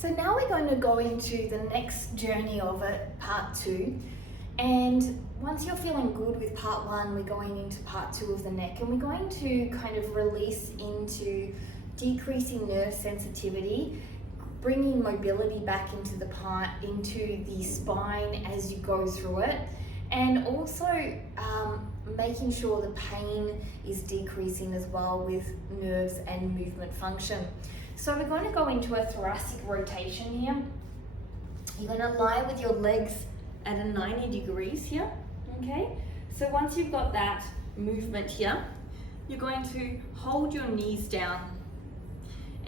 So now we're going to go into the next journey of it, part 2. And once you're feeling good with part 1, we're going into part 2 of the neck, and we're going to kind of release into decreasing nerve sensitivity, bringing mobility back into the spine as you go through it, and also making sure the pain is decreasing as well with nerves and movement function. So we're going to go into a thoracic rotation here. You're going to lie with your legs at a 90 degrees here, okay? So once you've got that movement here, you're going to hold your knees down,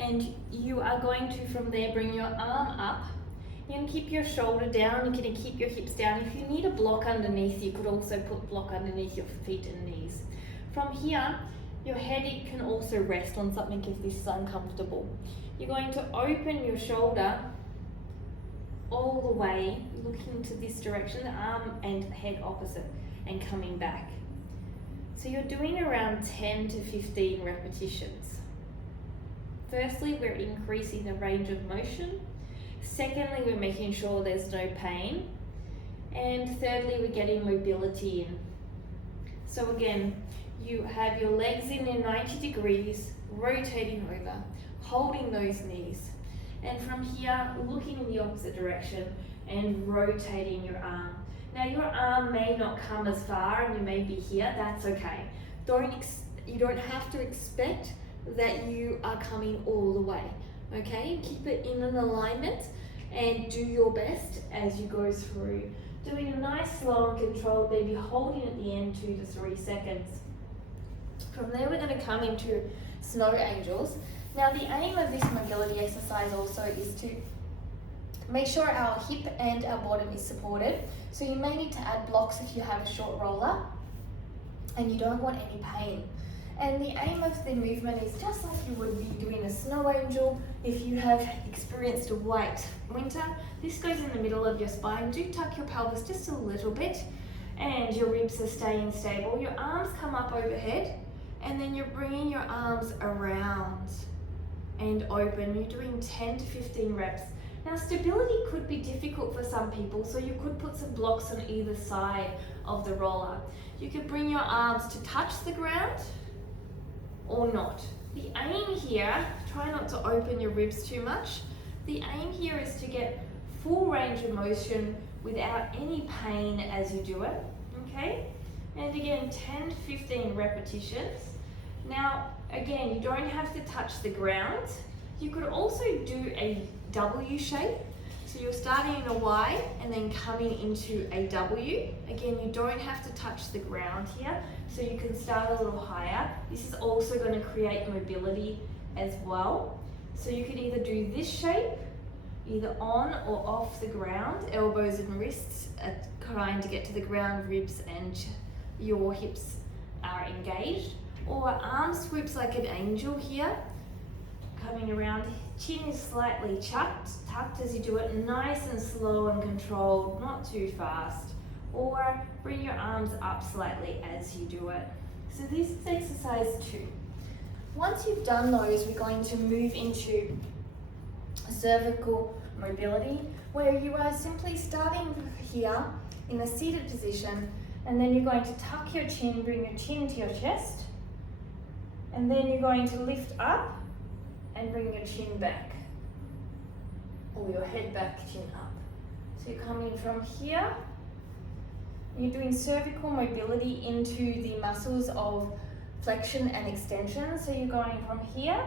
and you are going to from there bring your arm up. You can keep your shoulder down, you can keep your hips down. If you need a block underneath, you could also put block underneath your feet and knees. From here, your head can also rest on something if this is uncomfortable. You're going to open your shoulder all the way, looking to this direction, the arm and head opposite, and coming back. So you're doing around 10 to 15 repetitions. Firstly, we're increasing the range of motion. Secondly, we're making sure there's no pain. And thirdly, we're getting mobility in. So again, you have your legs in 90 degrees, rotating over, holding those knees. And from here, looking in the opposite direction and rotating your arm. Now your arm may not come as far and you may be here, that's okay. You don't have to expect that you are coming all the way, okay? Keep it in an alignment and do your best as you go through. Doing a nice, slow and controlled, maybe holding at the end 2 to 3 seconds. From there, we're going to come into snow angels. Now, the aim of this mobility exercise also is to make sure our hip and our bottom is supported. So you may need to add blocks if you have a short roller and you don't want any pain. And the aim of the movement is just like you would be doing a snow angel. If you have experienced a white winter, this goes in the middle of your spine. Do tuck your pelvis just a little bit and your ribs are staying stable. Your arms come up overhead and then you're bringing your arms around and open. You're doing 10 to 15 reps. Now, stability could be difficult for some people, so you could put some blocks on either side of the roller. You could bring your arms to touch the ground or not. The aim here, try not to open your ribs too much. The aim here is to get full range of motion without any pain as you do it, okay? And again, 10 to 15 repetitions. Now, again, you don't have to touch the ground. You could also do a W shape. So you're starting in a Y and then coming into a W. Again, you don't have to touch the ground here, so you can start a little higher. This is also going to create mobility as well. So you could either do this shape, either on or off the ground, elbows and wrists are trying to get to the ground, ribs and your hips are engaged, or arm swoops like an angel here, coming around. Chin is slightly tucked as you do it, nice and slow and controlled, not too fast. Or bring your arms up slightly as you do it. So this is exercise 2. Once you've done those, we're going to move into cervical mobility, where you are simply starting here in a seated position, and then you're going to tuck your chin, bring your chin to your chest, and then you're going to lift up and bring your chin back, or your head back, chin up. So you're coming from here, you're doing cervical mobility into the muscles of flexion and extension. So you're going from here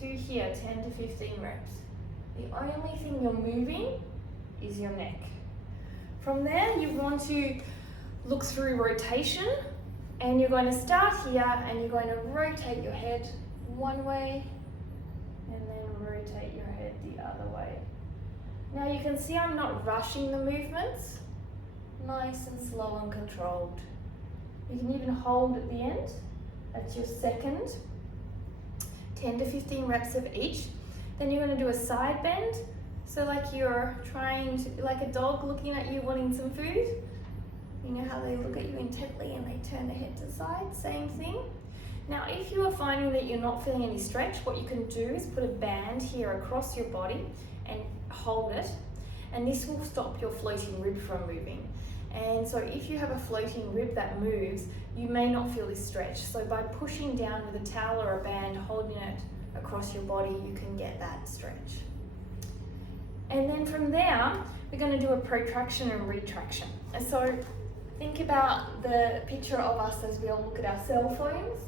to here, 10 to 15 reps. The only thing you're moving is your neck. From there, you want to look through rotation, and you're going to start here and you're going to rotate your head one way and then rotate your head the other way. Now you can see I'm not rushing the movements, nice and slow and controlled. You can even hold at the end. That's your second. 10 to 15 reps of each. Then you're going to do a side bend. So like you're trying to, like a dog looking at you wanting some food. You know how they look at you intently and they turn their head to the side, same thing. Now, if you are finding that you're not feeling any stretch, what you can do is put a band here across your body and hold it, and this will stop your floating rib from moving. And so if you have a floating rib that moves, you may not feel this stretch. So by pushing down with a towel or a band, holding it across your body, you can get that stretch. And then from there, we're going to do a protraction and retraction. And so think about the picture of us as we all look at our cell phones.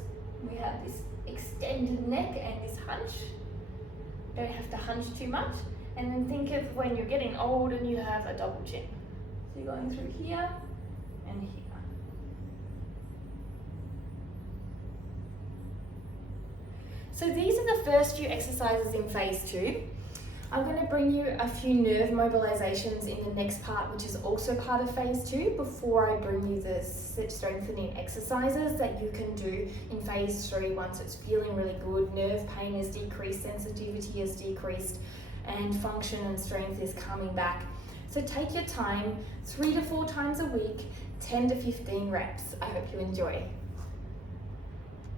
We have this extended neck and this hunch. Don't have to hunch too much. And then think of when you're getting old and you have a double chin. So you're going through here and here. So these are the first few exercises in phase 2. I'm going to bring you a few nerve mobilizations in the next part, which is also part of phase 2, before I bring you the strengthening exercises that you can do in phase 3 once it's feeling really good, nerve pain is decreased, sensitivity is decreased, and function and strength is coming back. So take your time, 3 to 4 times a week, 10 to 15 reps. I hope you enjoy.